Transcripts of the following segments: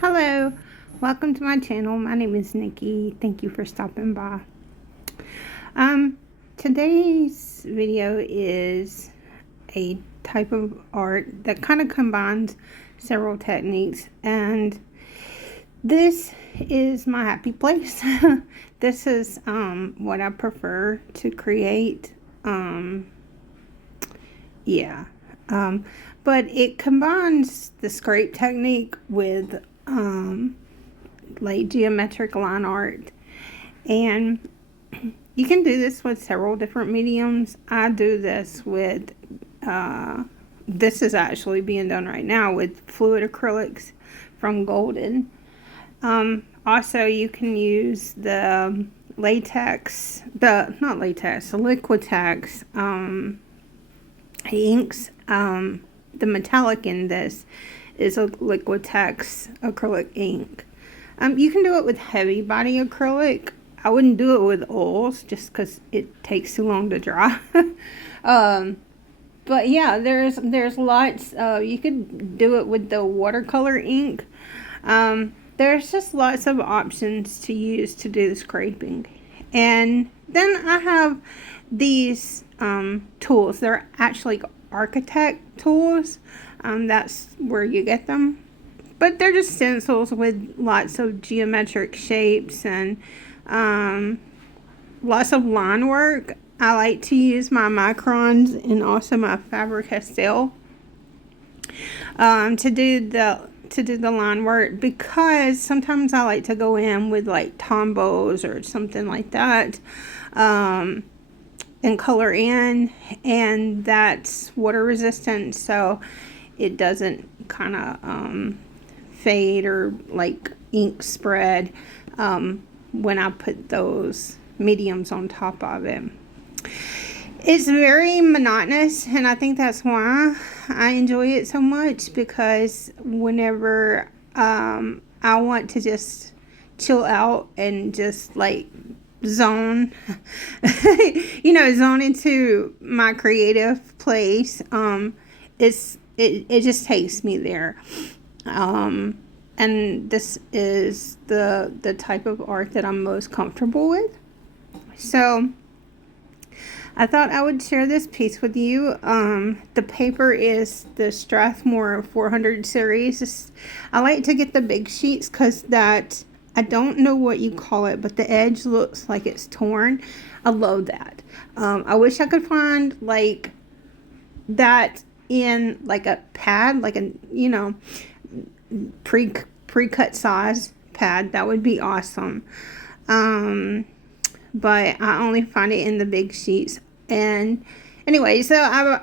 Hello, welcome to my channel. My name is Nikki. Thank you for stopping by. Today's video is a type of art that kind of combines several techniques, and this is my happy place. This is what I prefer to create. But it combines the scrape technique with like geometric line art, and you can do this with several different mediums. I do this with this is actually being done right now with fluid acrylics from Golden. Also, you can use the latex, the Liquitex inks. The metallic in this is a Liquitex acrylic ink. You can do it with heavy body acrylic. I wouldn't do it with oils just because it takes too long to dry. But yeah, there's lots. You could do it with the watercolor ink. There's just lots of options to use to do the scraping. And then I have these tools. They're actually architect tools. That's where you get them. But they're just stencils with lots of geometric shapes and lots of line work. I like to use my Microns and also my Faber-Castell to do the line work, because sometimes I like to go in with like tombos or something like that and color in, and that's water resistant, so it doesn't kind of fade or like ink spread when I put those mediums on top of it. It's very monotonous, and I think that's why I enjoy it so much, because whenever I want to just chill out and just like zone zone into my creative place, it just takes me there, and this is the type of art that I'm most comfortable with. So I thought I would share this piece with you. The paper is the Strathmore 400 series. I like to get the big sheets because that, I don't know what you call it, but the edge looks like it's torn. I love that. I wish I could find like that in like a pad, like a pre-cut size pad. That would be awesome. But I only find it in the big sheets. And anyway, so I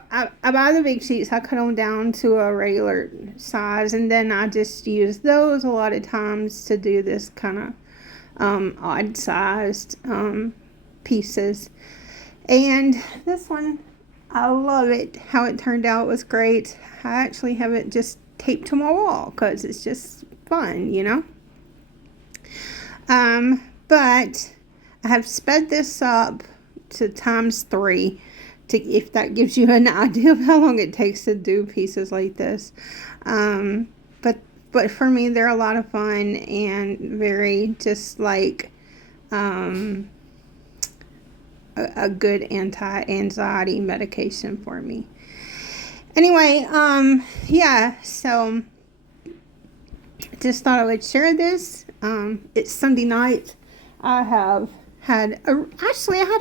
buy the big sheets. I cut them down to a regular size, and then I just use those a lot of times to do this kind of odd sized pieces. And this one, I love it. How it turned out was great. I actually have it just taped to my wall because it's just fun, but I have sped this up to ×3 if that gives you an idea of how long it takes to do pieces like this. But for me, they're a lot of fun and very just like a good anti-anxiety medication for me. Anyway, so just thought I would share this. It's Sunday night. I had a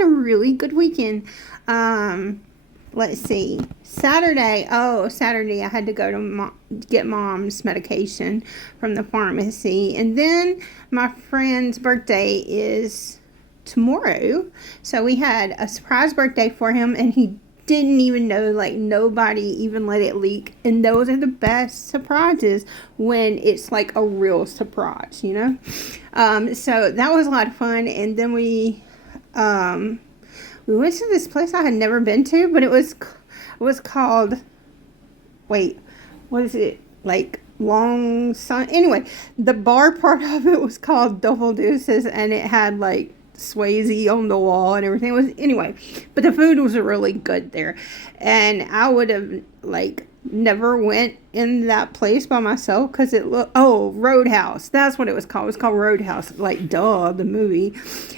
really good weekend. Let's see. Saturday I had to go to get Mom's medication from the pharmacy, and then my friend's birthday is tomorrow, so we had a surprise birthday for him, and he didn't even know, like nobody even let it leak. And those are the best surprises, when it's like a real surprise, so that was a lot of fun. And then we went to this place I had never been to, but it was called, wait, what is it, like Long Sun? Anyway, the bar part of it was called Double Deuces, and it had like Swayze on the wall and everything. But the food was really good there, and I would have like never went in that place by myself because it looked, oh, Roadhouse. That's what it was called. It was called Roadhouse. Like, duh, the movie.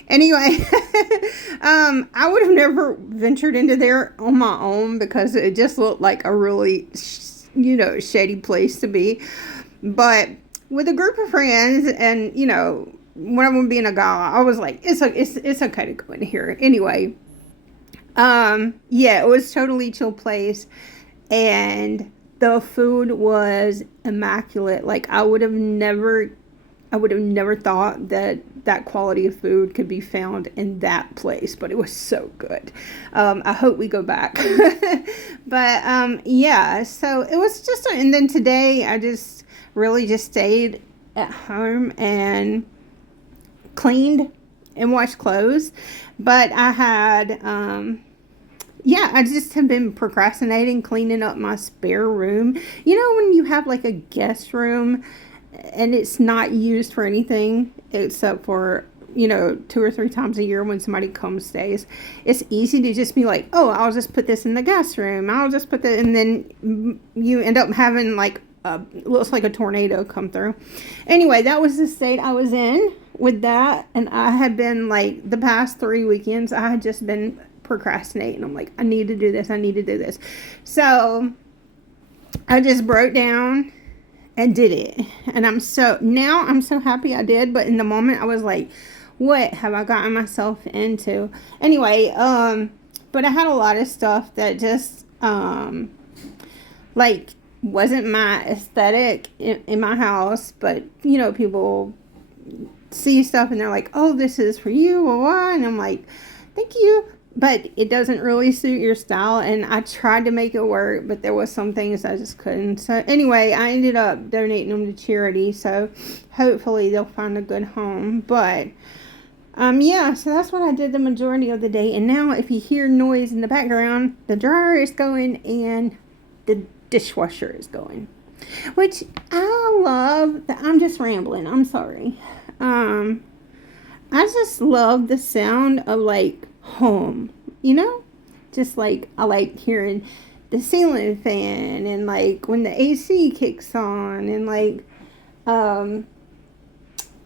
Anyway, I would have never ventured into there on my own because it just looked like a really, shady place to be. But with a group of friends and, one of them being a guy, I was like, it's okay to go in here. Anyway, yeah, it was totally chill place. And the food was immaculate. Like, I would have never thought that quality of food could be found in that place, but it was so good. I hope we go back. But yeah, so it was just, and then today I just really just stayed at home and cleaned and washed clothes. But I had I just have been procrastinating cleaning up my spare room. When you have like a guest room and it's not used for anything except for, 2 or 3 times a year when somebody comes stays, it's easy to just be like, oh, I'll just put this in the guest room. I'll just put that, and then you end up having like looks like a tornado come through. Anyway, that was the state I was in with that, and I had been like the past 3 weekends, I had just been procrastinating. I'm like, I need to do this. So I just broke down and did it, and I'm so happy I did. But in the moment I was like, what have I gotten myself into? Anyway, but I had a lot of stuff that just like wasn't my aesthetic in my house. But people see stuff and they're like, oh, this is for you, or what? And I'm like, thank you, but it doesn't really suit your style. And I tried to make it work, but there was some things I just couldn't. So anyway, I ended up donating them to charity, so hopefully they'll find a good home. But yeah, so that's what I did the majority of the day. And now if you hear noise in the background, the dryer is going and the dishwasher is going, which I love. I'm just rambling, I'm sorry. I just love the sound of like home, just like I like hearing the ceiling fan and like when the AC kicks on and like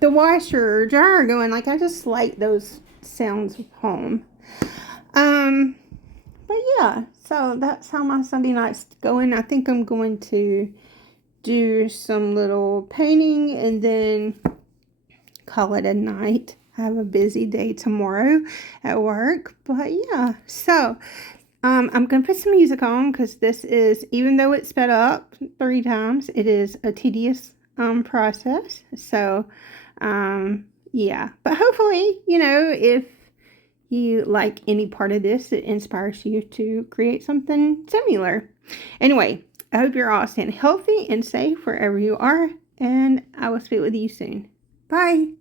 the washer or dryer going. Like, I just like those sounds of home. But yeah, so that's how my Sunday night's going. I think I'm going to do some little painting and then call it a night. I have a busy day tomorrow at work. But yeah, so I'm going to put some music on because this is, even though it's sped up 3 times, it is a tedious process. So yeah, but hopefully, if you like any part of this, it inspires you to create something similar. Anyway, I hope you're all staying healthy and safe wherever you are, and I will speak with you soon. Bye.